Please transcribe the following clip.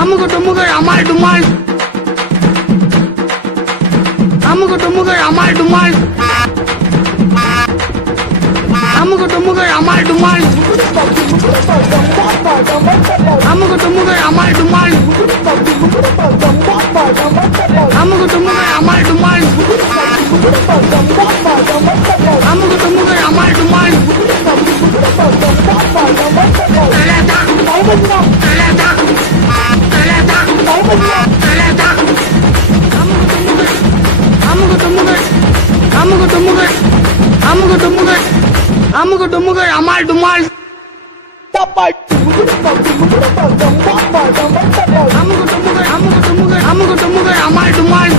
அமுகு டுமுகள் அமால் டுமால் அமுகு டுமுகள் அமால் டுமால் அமுகு டுமுகள் அமால் டுமால் அமுகு டுமுகள் அமால் டுமால் அமுகு டுமுகள் அமால் டுமால் அமுகு டுமுகள் அமால் டுமால் அமுகு டுமுகள் அமால் டுமால் அமுகு டுமுகள் அமால் டுமால்